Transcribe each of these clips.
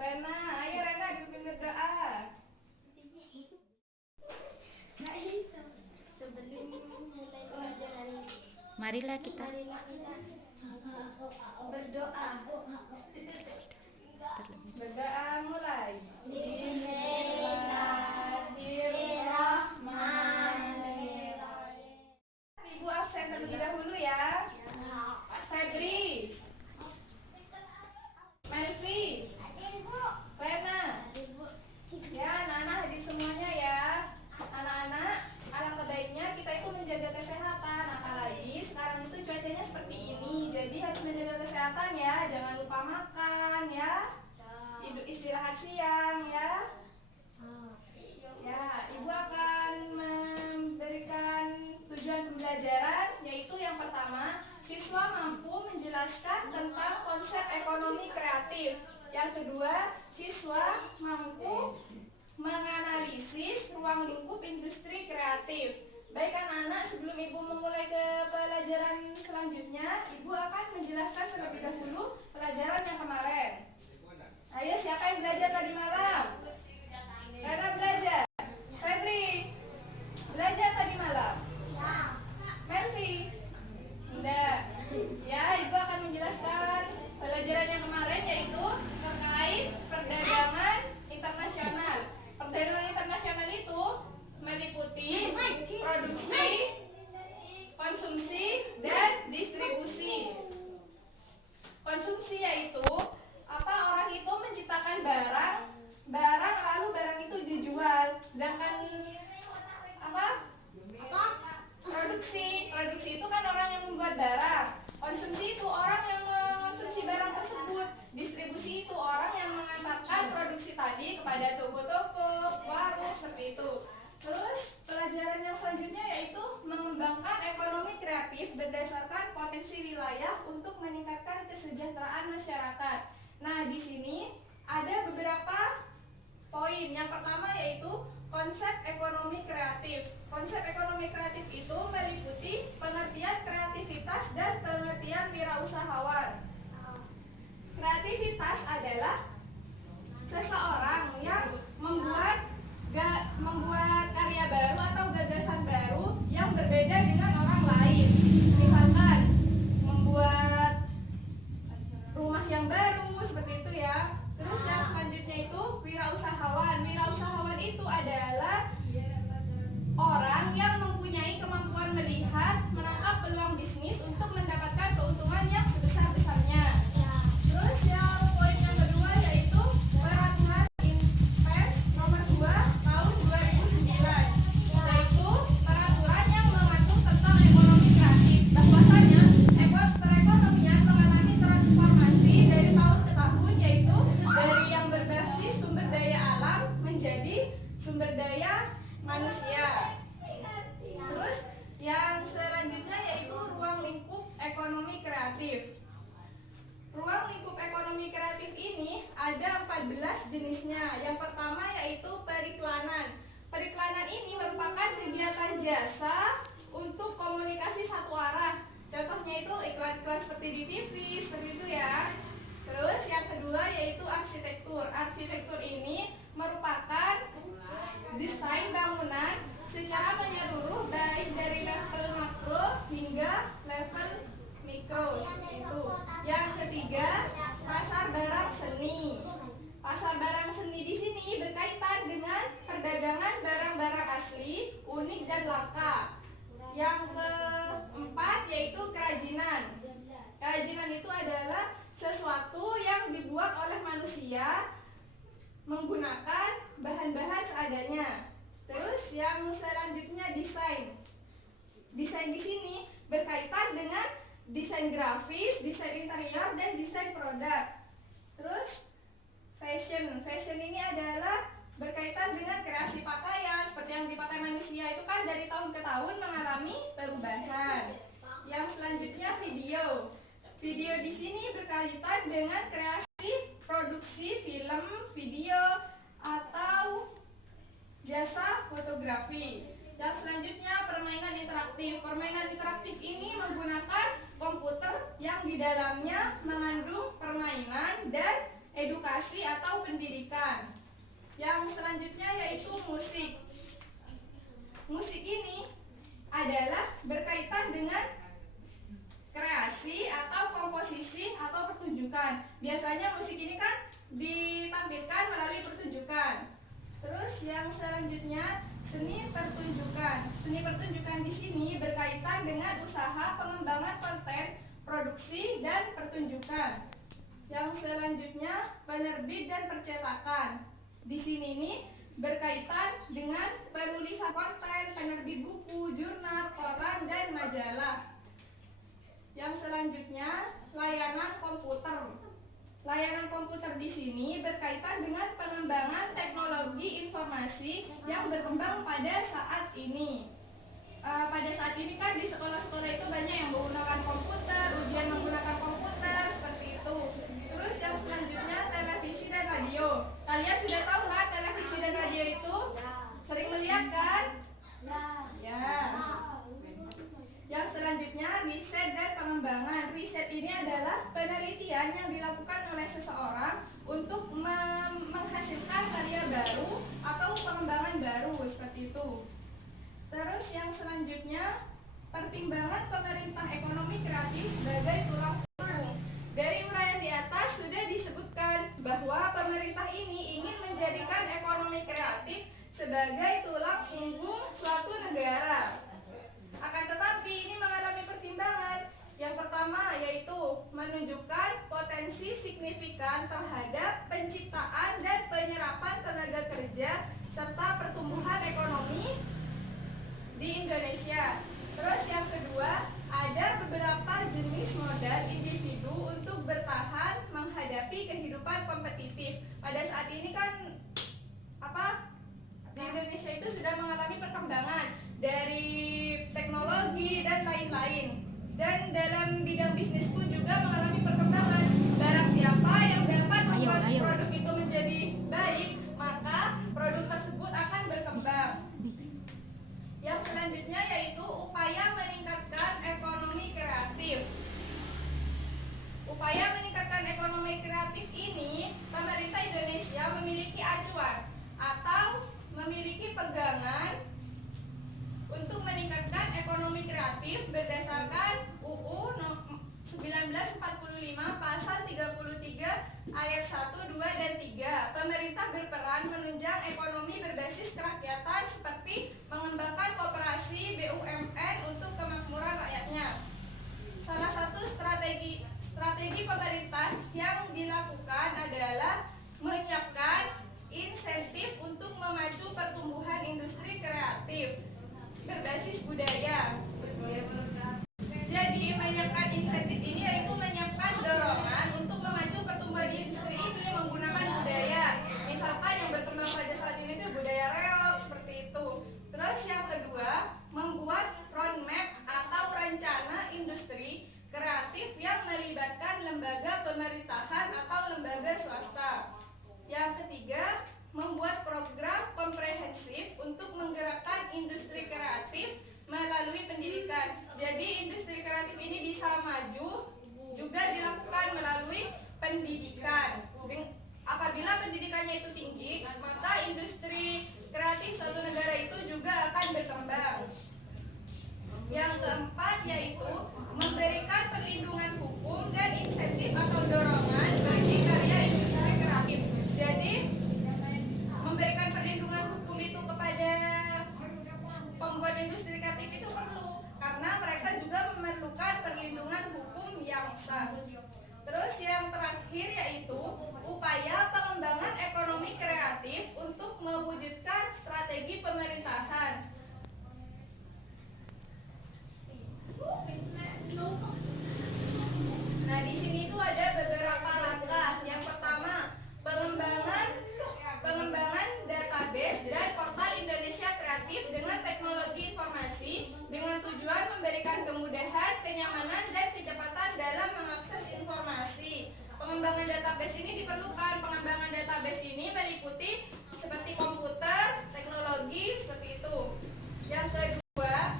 Rena, ayo Rena dipimpin berdoa. Sebelum mulai pelajaran, Marilah kita berdoa. Berdoa mulai. Bismillahirrahmanirrahim. Ibu absen terlebih dahulu ya. Febri, Melvi, Rena. Ya, anak-anak hadir semuanya ya. Anak-anak, alangkah baiknya kita itu menjaga kesehatan. Apalagi sekarang itu cuacanya seperti ini. Jadi harus menjaga kesehatan ya. Jangan lupa makan ya. Istirahat siang ya. Ya, ibu akan memberikan tujuan pembelajaran, yaitu yang pertama, siswa mampu menjelaskan tentang konsep ekonomi kreatif. Yang kedua, siswa mampu menganalisis ruang lingkup industri kreatif. Baik anak-anak, sebelum ibu memulai ke pelajaran selanjutnya, ibu akan menjelaskan terlebih dahulu pelajaran yang kemarin. Ayo, siapa yang belajar tadi malam? Rena belajar. Febri belajar tadi malam. Melvi enggak. Ya, ibu akan menjelaskan pelajaran yang kemarin, yaitu terkait perdagangan internasional. Perdagangan internasional itu meliputi produksi, konsumsi, dan distribusi. Konsumsi yaitu orang itu menciptakan barang lalu barang itu dijual. Sedangkan produksi itu kan orang yang membuat barang. Konsumsi itu orang yang mengonsumsi barang tersebut. Distribusi itu orang yang mengantarkan produksi tadi kepada toko-toko, warung, seperti itu. Terus pelajaran yang selanjutnya yaitu mengembangkan ekonomi kreatif berdasarkan potensi wilayah untuk meningkatkan kesejahteraan masyarakat. Nah, di sini ada beberapa poin. Yang pertama yaitu konsep ekonomi kreatif. Konsep ekonomi kreatif itu meliputi pengertian kreativitas dan pengertian wirausahawan. Kreativitas adalah seseorang yang membuat karya baru atau gagasan baru yang berbeda dengan orang lain. Misalkan membuat rumah yang baru, seperti itu ya. Terus yang selanjutnya itu wirausahawan. Wirausahawan itu adalah orang yang mempunyai kemampuan melihat, menangkap peluang bisnis untuk mendapatkan keuntungan yang sebesar-besarnya. Terus yang poin yang kedua yaitu peraturan Inpres nomor 2 tahun 2009, yaitu peraturan yang mengatur tentang ekonomi kreatif. Bahwasanya perekonomian mengalami transformasi dari tahun ke tahun, yaitu dari yang berbasis sumber daya alam menjadi sumber daya manusia. Terus yang selanjutnya yaitu ruang lingkup ekonomi kreatif. Ruang lingkup ekonomi kreatif ini ada 14 jenisnya. Yang pertama yaitu periklanan. Periklanan ini merupakan kegiatan jasa untuk komunikasi satu arah. Contohnya itu iklan-iklan seperti di TV, seperti itu ya. Terus yang kedua yaitu arsitektur. Arsitektur ini merupakan desain bangunan secara menyeluruh, baik dari level makro hingga level mikro, seperti itu. Yang ketiga, pasar barang seni. Pasar barang seni di sini berkaitan dengan perdagangan barang-barang asli, unik dan langka. Yang keempat yaitu kerajinan. Kerajinan itu adalah sesuatu yang dibuat oleh manusia menggunakan bahan-bahan seadanya. Terus yang selanjutnya desain. Desain di sini berkaitan dengan desain grafis, desain interior, dan desain produk. Terus fashion. Fashion ini adalah berkaitan dengan kreasi pakaian. Seperti yang dipakai manusia itu kan dari tahun ke tahun mengalami perubahan. Yang selanjutnya video. Video di sini berkaitan dengan kreasi produksi film, video, atau jasa fotografi. Yang selanjutnya permainan interaktif. Permainan interaktif ini menggunakan komputer yang di dalamnya mengandung permainan dan edukasi atau pendidikan. Yang selanjutnya yaitu musik. Musik ini adalah berkaitan dengan kreasi atau komposisi atau pertunjukan. Biasanya musik ini kan ditampilkan melalui pertunjukan. Terus yang selanjutnya seni pertunjukan. Seni pertunjukan di sini berkaitan dengan usaha pengembangan konten, produksi dan pertunjukan. Yang selanjutnya penerbit dan percetakan. Di sini ini berkaitan dengan penulisan konten, penerbit buku, jurnal, koran dan majalah. Yang selanjutnya layanan komputer. Layanan komputer di sini berkaitan dengan pengembangan teknologi informasi yang berkembang pada saat ini. Pada saat ini kan di sekolah-sekolah itu banyak yang menggunakan komputer, ujian menggunakan komputer seperti itu. Terus yang selanjutnya televisi dan radio. Kalian sudah tahu kan televisi dan radio itu? Sering melihat kan? Ya. Yang selanjutnya riset dan pengembangan. Riset ini adalah penelitian yang dilakukan oleh seseorang untuk menghasilkan karya baru atau pengembangan baru seperti itu. Terus yang selanjutnya pertimbangan pemerintah ekonomi kreatif sebagai tulang punggung. Dari uraian di atas sudah disebutkan bahwa pemerintah ini ingin menjadikan ekonomi kreatif sebagai tulang punggung suatu negara. Akan tetapi ini mengalami pertimbangan. Yang pertama yaitu menunjukkan potensi signifikan terhadap penciptaan dan penyerapan tenaga kerja serta pertumbuhan ekonomi di Indonesia. Terus yang kedua, ada beberapa jenis modal individu untuk bertahan menghadapi kehidupan kompetitif. Pada saat ini kan di Indonesia itu sudah mengalami perkembangan dari teknologi dan lain-lain. Dan dalam bidang bisnis pun juga mengalami perkembangan. Barang siapa yang dapat membuat produk itu menjadi baik, maka produk tersebut akan berkembang. Yang selanjutnya yaitu upaya meningkatkan ekonomi kreatif. Upaya meningkatkan ekonomi kreatif ini, pemerintah Indonesia memiliki acuan atau memiliki pegangan untuk meningkatkan ekonomi kreatif berdasarkan UU 1945 pasal 33 ayat 1, 2, dan 3. Pemerintah berperan menunjang ekonomi berbasis kerakyatan seperti mengembangkan koperasi BUMN untuk kemakmuran rakyatnya. Salah satu strategi pemerintah yang dilakukan adalah menyiapkan insentif untuk memacu pertumbuhan industri kreatif berbasis budaya. Jadi menyiapkan insentif ini yaitu menyiapkan dorongan untuk memacu pertumbuhan industri ini menggunakan budaya. Misalkan yang berkembang pada saat ini itu budaya reog seperti itu. Terus yang kedua, membuat roadmap atau rencana industri kreatif yang melibatkan lembaga pemerintahan atau lembaga swasta. Yang ketiga, membuat program komprehensif untuk menggerakkan industri kreatif melalui pendidikan. Jadi industri kreatif ini bisa maju juga dilakukan melalui pendidikan. Apabila pendidikannya itu tinggi, maka industri kreatif suatu negara itu juga akan berkembang. Yang keempat yaitu memberikan perlindungan hukum dan insentif atau dorongan bagi karya industri kreatif. Jadi memberikan perlindungan hukum itu kepada pembuat industri kreatif itu perlu, karena mereka juga memerlukan perlindungan hukum yang sah. Terus yang terakhir yaitu upaya pengembangan ekonomi kreatif untuk mewujudkan strategi pemerintahan. Nah, di sini itu ada beberapa langkah. Yang pertama, pengembangan database dan portal Indonesia Kreatif dengan teknologi informasi dengan tujuan memberikan kemudahan, kenyamanan, dan kecepatan dalam mengakses informasi. Pengembangan database ini diperlukan. Pengembangan database ini meliputi seperti komputer, teknologi, seperti itu. Yang kedua,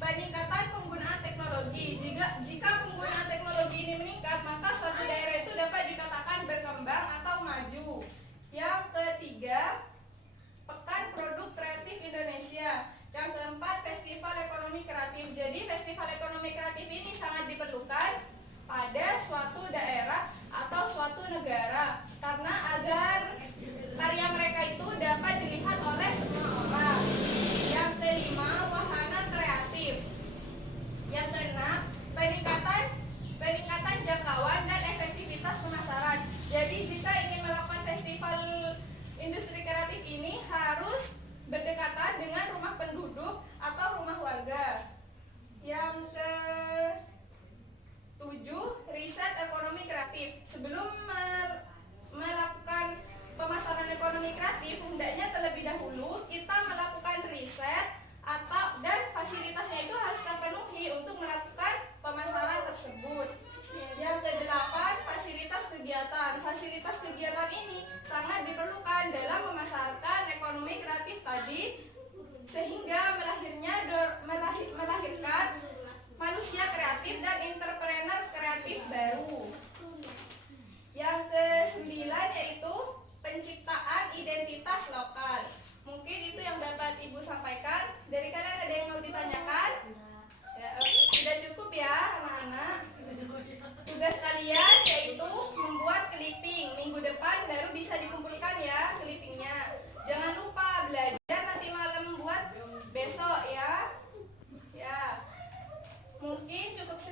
peningkatan penggunaan teknologi. Jika penggunaan teknologi ini meningkat, maka suatu daerah itu dapat dikatakan berkembang atau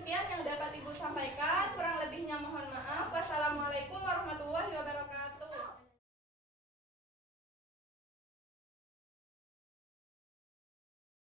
sekian yang dapat Ibu sampaikan.